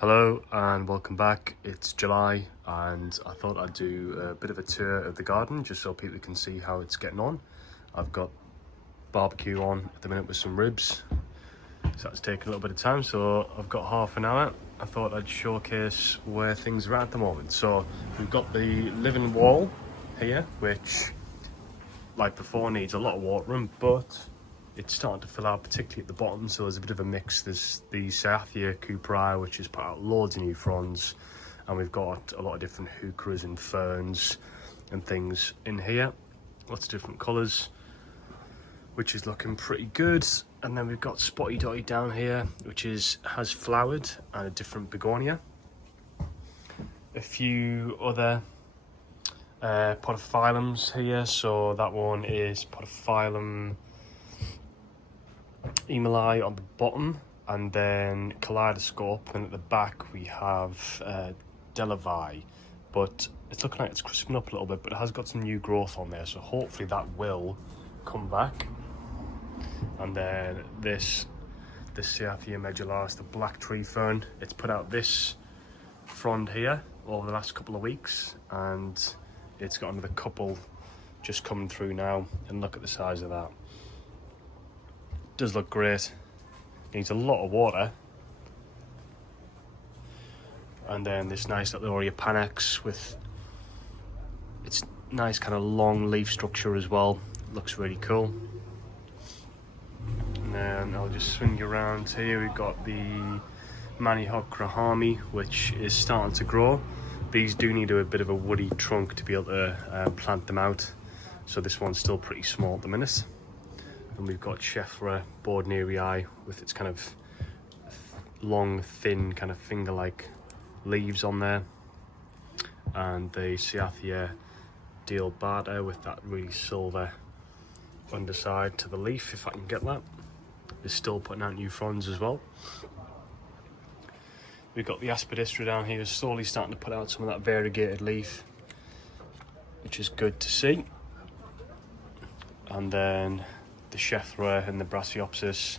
Hello and welcome back. It's July and I thought I'd do a bit of a tour of the garden just so people can see how it's getting on. I've got barbecue on at the minute with some ribs, so that's taking a little bit of time, so I've got half an hour. I thought I'd showcase where things are at the moment. So we've got the living wall here, which like before needs a lot of watering, but it's starting to fill out, particularly at the bottom, so there's a bit of a mix. There's the Cyathea cooperi, which has put out loads of new fronds, and we've got a lot of different heucheras and ferns and things in here, lots of different colours, which is looking pretty good. And then we've got Spotty Dotty down here, which has flowered, and a different begonia. A few other podophyllums here, so that one is Podophyllum Emili on the bottom, and then Kaleidoscope, and at the back we have Delavi, but it's looking like it's crisping up a little bit, but it has got some new growth on there, so hopefully that will come back. And then the Cyathea medullaris, the black tree fern, it's put out this frond here over the last couple of weeks, and it's got another couple just coming through now, and look at the size of that. Does look great, needs a lot of water. And then this nice little Aurea panax with its nice kind of long leaf structure as well, looks really cool. And then I'll just swing you around here. We've got the Manihawk Grahami, which is starting to grow. These do need a bit of a woody trunk to be able to plant them out, so this one's still pretty small at the minute. And we've got Chephra Bordnerii with its kind of long, thin, kind of finger-like leaves on there. And the Cyathea dealbata with that really silver underside to the leaf, if I can get that. Is still putting out new fronds as well. We've got the Aspidistra down here, slowly starting to put out some of that variegated leaf, which is good to see. And then the Chephra and the Brassioopsis.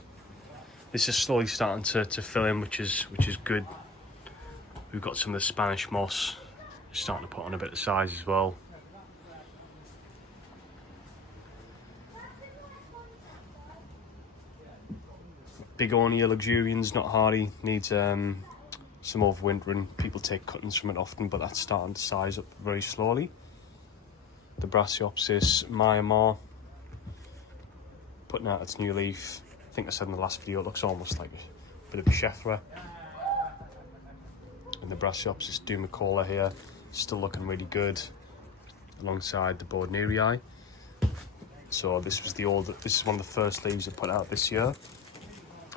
This is slowly starting to fill in, which is good. We've got some of the Spanish moss starting to put on a bit of size as well. Begonia luxurians, not hardy, needs some overwintering. People take cuttings from it often, but that's starting to size up very slowly. The Brassioopsis Myanmar, putting out its new leaf. I think I said in the last video, it looks almost like a bit of a Chephra. And the Brassioopsis Dumicola here, still looking really good, alongside the Bordnerii. So this is one of the first leaves I put out this year.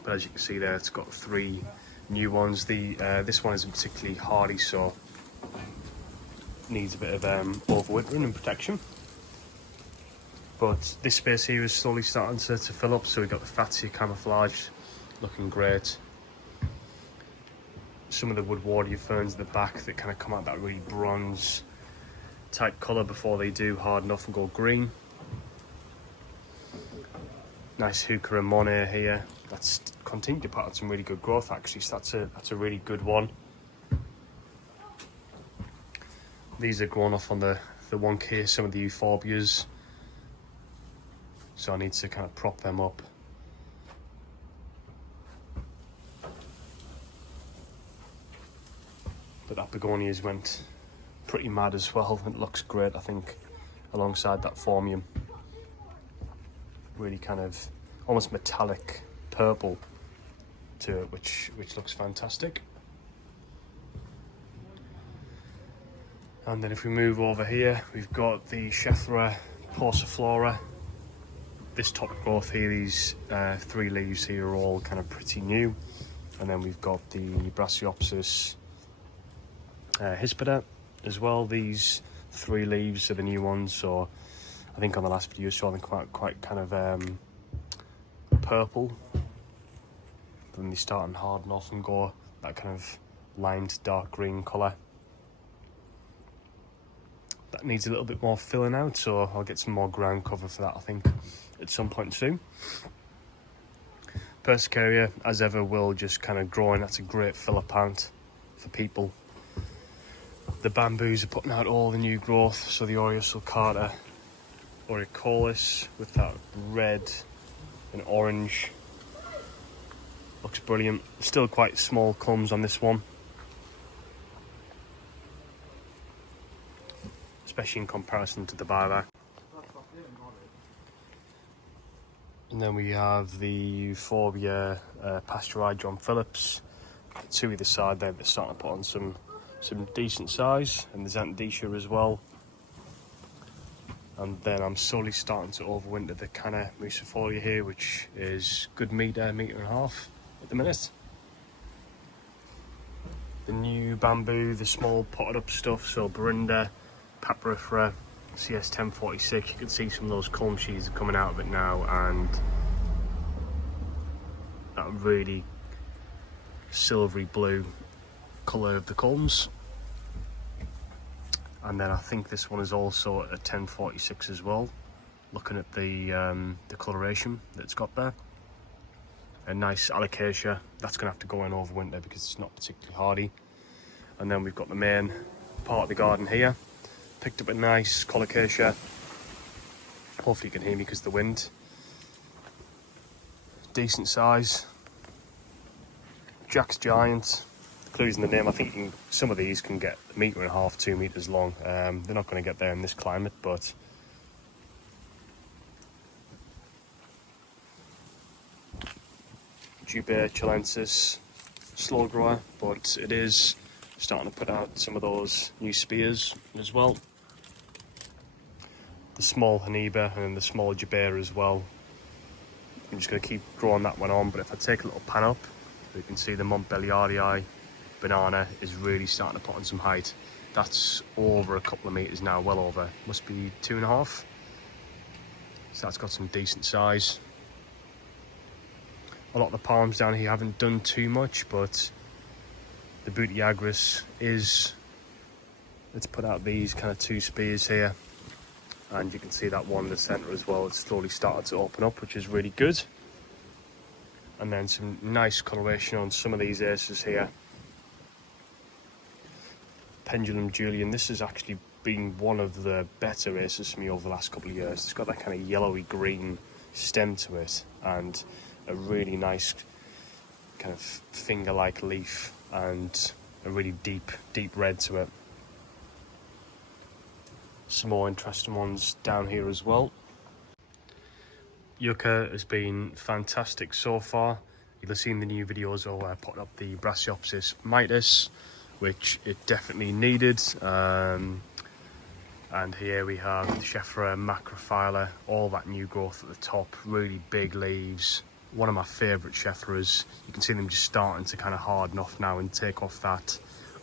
But as you can see there, it's got 3 new ones. This one isn't particularly hardy, so needs a bit of overwintering and protection. But this space here is slowly starting to fill up, so we've got the Fatsia camouflage looking great. Some of the woodwardia ferns at the back that kind of come out that really bronze type colour before they do harden off and go green. Nice Heuchera Monet here. That's continued to put out some really good growth actually, so that's a really good one. These are growing off on the one case, some of the euphorbias. So I need to kind of prop them up. But that begonias went pretty mad as well. It looks great, I think, alongside that Formium. Really kind of almost metallic purple to it, which looks fantastic. And then if we move over here, we've got the Chephra Pauciflora. This top growth here, these 3 leaves here are all kind of pretty new. And then we've got the Brassioopsis Hispida as well. These 3 leaves are the new ones, so I think on the last video I saw them quite kind of purple. Then they start and harden off and go that kind of limed dark green colour. That needs a little bit more filling out, so I'll get some more ground cover for that, I think, at some point soon. Persicaria, as ever, will just kind of grow in. That's a great filler plant. for people. The bamboos are putting out all the new growth, so the Oreosulcata Aureocolis with that red and orange looks brilliant. Still quite small culms on this one, especially in comparison to the buyback. And then we have the Euphorbia Pasteuride John Phillips. Two either side there, they're starting to put on some decent size, and there's Antidecia as well. And then I'm slowly starting to overwinter the Canna Musifolia here, which is good metre and a half at the minute. The new bamboo, the small potted up stuff, so Berinda, Papyrifera, CS1046, you can see some of those culm sheaths are coming out of it now, and that really silvery blue colour of the culms. And then I think this one is also a 1046 as well, looking at the coloration that it's got there. A nice alocasia, that's going to have to go in over winter because it's not particularly hardy. And then we've got the main part of the garden here. Picked up a nice colocasia. Hopefully you can hear me because of the wind. Decent size. Jack's Giant. The clue's in the name. I think some of these can get 1.5 meters, 2 meters long. They're not going to get there in this climate, but Jubei chilensis, slow grower, but it is starting to put out some of those new spears as well. The small Haniba and the small Jubei as well. I'm just going to keep growing that one on, but if I take a little pan up, you can see the Montbéliardii banana is really starting to put on some height. That's over a couple of meters now, well over, must be 2.5. So that's got some decent size. A lot of the palms down here haven't done too much, but the Butiagris it's put out these kind of 2 spears here, and you can see that one in the centre as well. It's slowly started to open up, which is really good. And then some nice coloration on some of these aces here. Pendulum Julian, this has actually been one of the better aces for me over the last couple of years. It's got that kind of yellowy green stem to it, and a really nice kind of finger-like leaf, and a really deep red to it. Some more interesting ones down here as well. Yucca has been fantastic so far. You'll have seen the new videos where I put up the Brassioopsis mitis, which it definitely needed. And here we have the Scheffera macrophylla, all that new growth at the top, really big leaves. One of my favourite Schefferas. You can see them just starting to kind of harden off now and take off that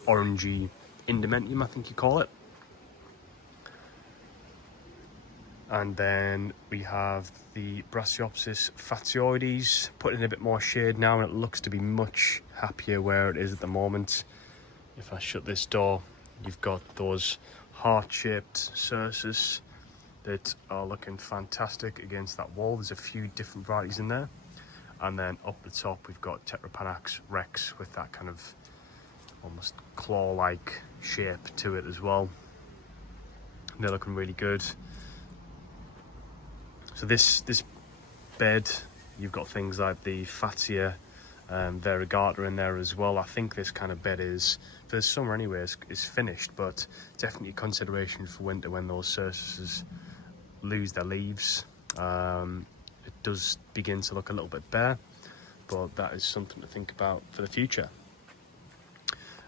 orangey indimentium, I think you call it. And then we have the Brassioopsis fatioides, put in a bit more shade now, and it looks to be much happier where it is at the moment. If I shut this door, you've got those heart-shaped cercis that are looking fantastic against that wall. There's a few different varieties in there. And then up the top, we've got Tetrapanax rex with that kind of almost claw-like shape to it as well. And they're looking really good. So this bed, you've got things like the Fatia variegata in there as well. I think this kind of bed is, for the summer anyways, is finished, but definitely a consideration for winter when those cercises lose their leaves. It does begin to look a little bit bare, but that is something to think about for the future.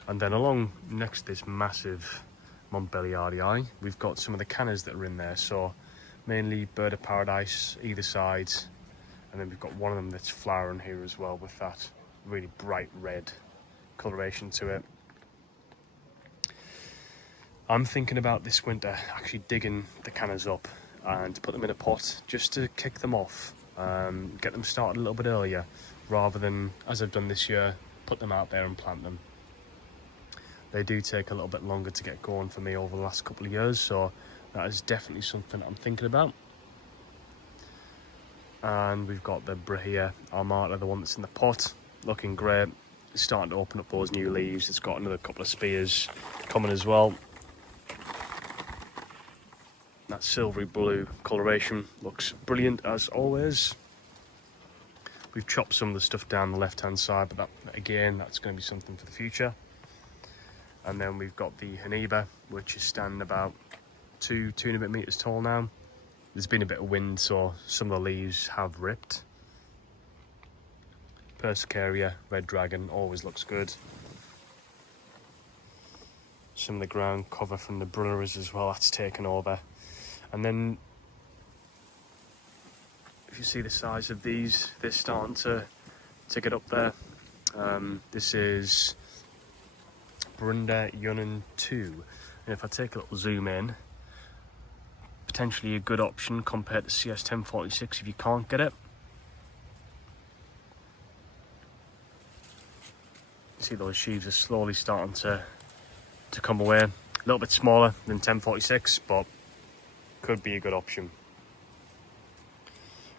And then along next to this massive Montbéliardii, we've got some of the cannas that are in there. So mainly bird of paradise either side, and then we've got one of them that's flowering here as well with that really bright red coloration to it. I'm thinking about this winter actually digging the cannas up and put them in a pot just to kick them off, get them started a little bit earlier, rather than, as I've done this year, put them out there and plant them. They do take a little bit longer to get going for me over the last couple of years, so that is definitely something I'm thinking about. And we've got the Brahia armata, the one that's in the pot, looking great. It's starting to open up those new leaves. It's got another couple of spears coming as well. That silvery blue coloration looks brilliant as always. We've chopped some of the stuff down the left hand side, but that, again, that's going to be something for the future. And then we've got the Haniba, which is standing about two and a bit meters tall now. There's been a bit of wind, so some of the leaves have ripped. Persicaria, red dragon, always looks good. Some of the ground cover from the brunneras as well, that's taken over. And then, if you see the size of these, they're starting to get up there. This is Brunda Yunnan 2. And if I take a little zoom in, potentially a good option compared to CS 1046 if you can't get it. You see those sheaves are slowly starting to come away. A little bit smaller than 1046, but could be a good option.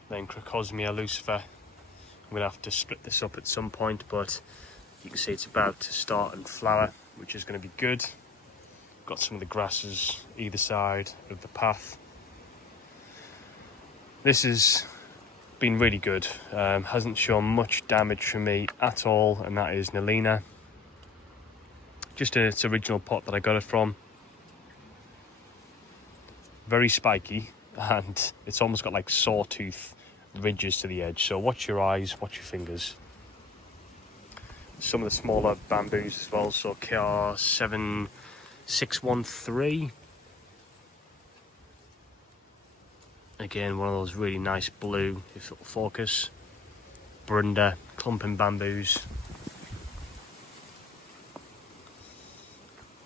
Then Crocosmia Lucifer. I'm going to have to split this up at some point, but you can see it's about to start and flower, which is going to be good. Got some of the grasses either side of the path. This has been really good. Hasn't shown much damage from me at all, and that is Nelina. Just in its original pot that I got it from. Very spiky, and it's almost got like sawtooth ridges to the edge, so watch your eyes, watch your fingers. Some of the smaller bamboos as well, so KR 7613. Again, one of those really nice blue, if it'll focus. Brunda, clumping bamboos.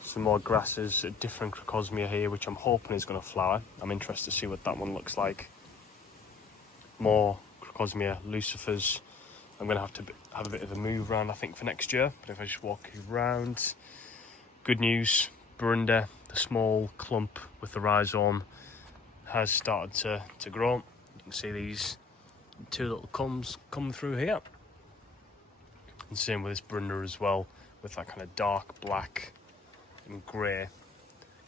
Some more grasses, a different Crocosmia here, which I'm hoping is going to flower. I'm interested to see what that one looks like. More Crocosmia lucifers. I'm going to have a bit of a move around, I think, for next year. But if I just walk you around, good news. Brunda, the small clump with the rhizome, has started to grow. You can see these two little culms coming through here. And same with this Brunda as well, with that kind of dark black and grey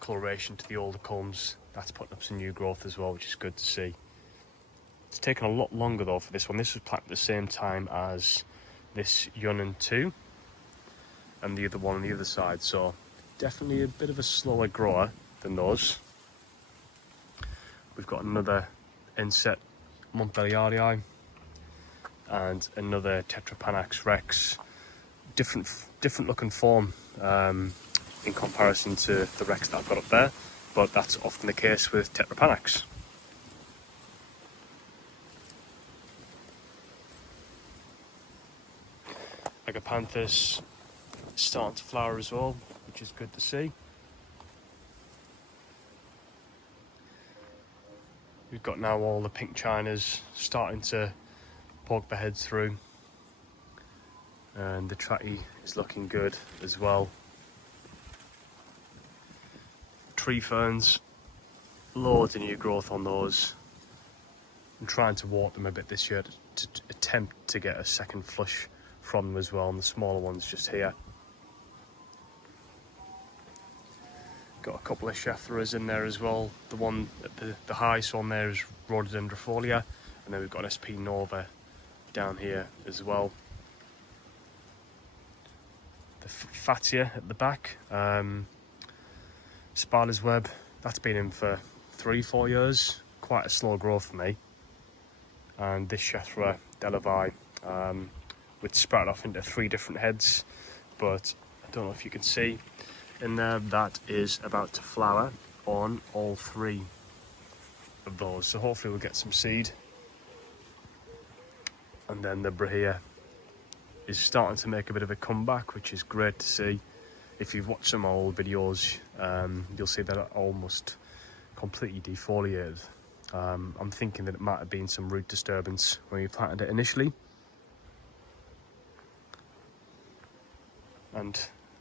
coloration to the older culms. That's putting up some new growth as well, which is good to see. It's taken a lot longer though for this one. This was planted at the same time as this Yunnan 2 and the other one on the other side, so definitely a bit of a slower grower than those. We've got another inset Montbelliarii and another Tetrapanax rex. Different looking form in comparison to the rex that I've got up there, but that's often the case with Tetrapanax. Agapanthus starting to flower as well, which is good to see. We've got now all the pink chinas starting to poke their heads through, and the Tratty is looking good as well. Tree ferns, loads of new growth on those. I'm trying to water them a bit this year to attempt to get a second flush from them as well, and the smaller ones just here. Got a couple of Cheftheras in there as well. The one at the highest one there is Rhododendrofolia, and then we've got SP Nova down here as well. The Fatia at the back, Spider's Web, that's been in for 3-4 years. Quite a slow growth for me. And this Chefthera Delavi, which sprouted off into 3 different heads, but I don't know if you can see in there, that is about to flower on all 3 of those, so hopefully we'll get some seed. And then the Brahia is starting to make a bit of a comeback, which is great to see. If you've watched some old videos, you'll see that it almost completely defoliated. I'm thinking that it might have been some root disturbance when we planted it initially. And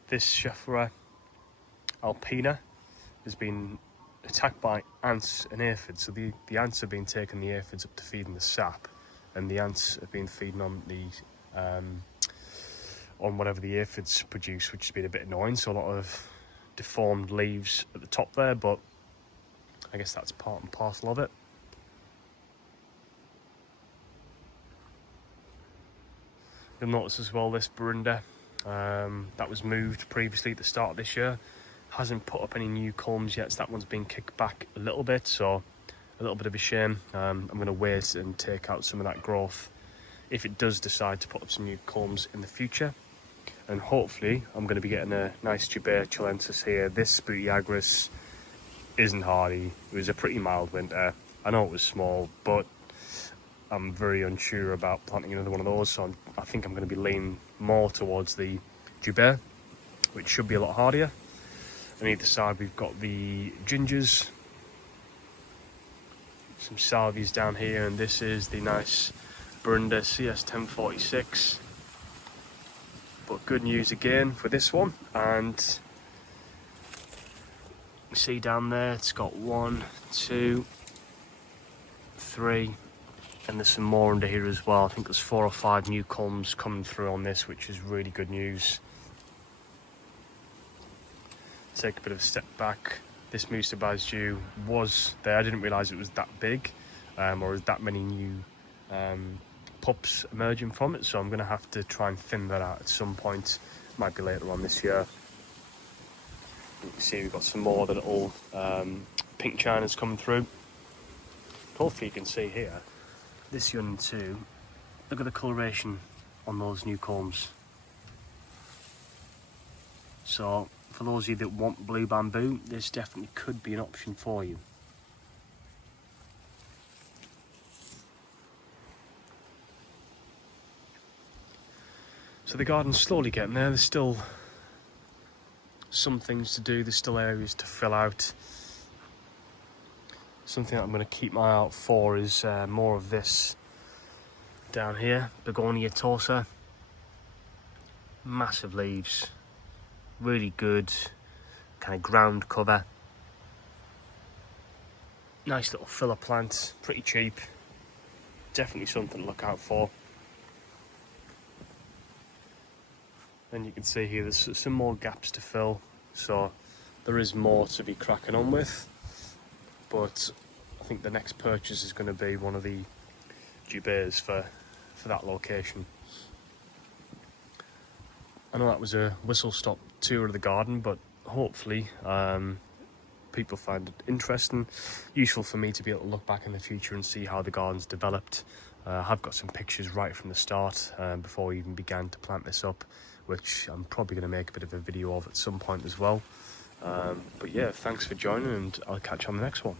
this Chefthera alpina has been attacked by ants and aphids. So the ants have been taking the aphids up to feed in the sap, and the ants have been feeding on the on whatever the aphids produce, which has been a bit annoying. So a lot of deformed leaves at the top there, but I guess that's part and parcel of it. You'll notice as well this Burunda that was moved previously at the start of this year hasn't put up any new culms yet, so that one's been kicked back a little bit, so a little bit of a shame. I'm going to wait and take out some of that growth if it does decide to put up some new culms in the future. And hopefully I'm going to be getting a nice Jubea chilensis here. This Sputiagris isn't hardy. It was a pretty mild winter. I know it was small, but I'm very unsure about planting another one of those, so I think I'm going to be leaning more towards the Jubea, which should be a lot hardier. On either side we've got the gingers, some salvias down here, and this is the nice Burunda CS1046. But good news again for this one, and you see down there it's got 1, 2, 3, and there's some more under here as well. I think there's 4 or 5 new culms coming through on this, which is really good news. Take a bit of a step back. This Musa Basju was there. I didn't realise it was that big, or that many new pups emerging from it, so I'm going to have to try and thin that out at some point. Might be later on this year. You can see we've got some more of the little pink chinas coming through. Hopefully you can see here, this young too, look at the coloration on those new culms. So for those of you that want blue bamboo, this definitely could be an option for you. So the garden's slowly getting there. There's still some things to do. There's still areas to fill out. Something that I'm going to keep my eye out for is more of this down here, Begonia torsa. Massive leaves, really good kind of ground cover. Nice little filler plant, pretty cheap. Definitely something to look out for. And you can see here there's some more gaps to fill, so there is more to be cracking on with. But I think the next purchase is going to be one of the Jubeas for that location. I know that was a whistle-stop tour of the garden, but hopefully people find it interesting, useful for me to be able to look back in the future and see how the garden's developed. I've got some pictures right from the start before we even began to plant this up, which I'm probably going to make a bit of a video of at some point as well. But yeah, thanks for joining, and I'll catch you on the next one.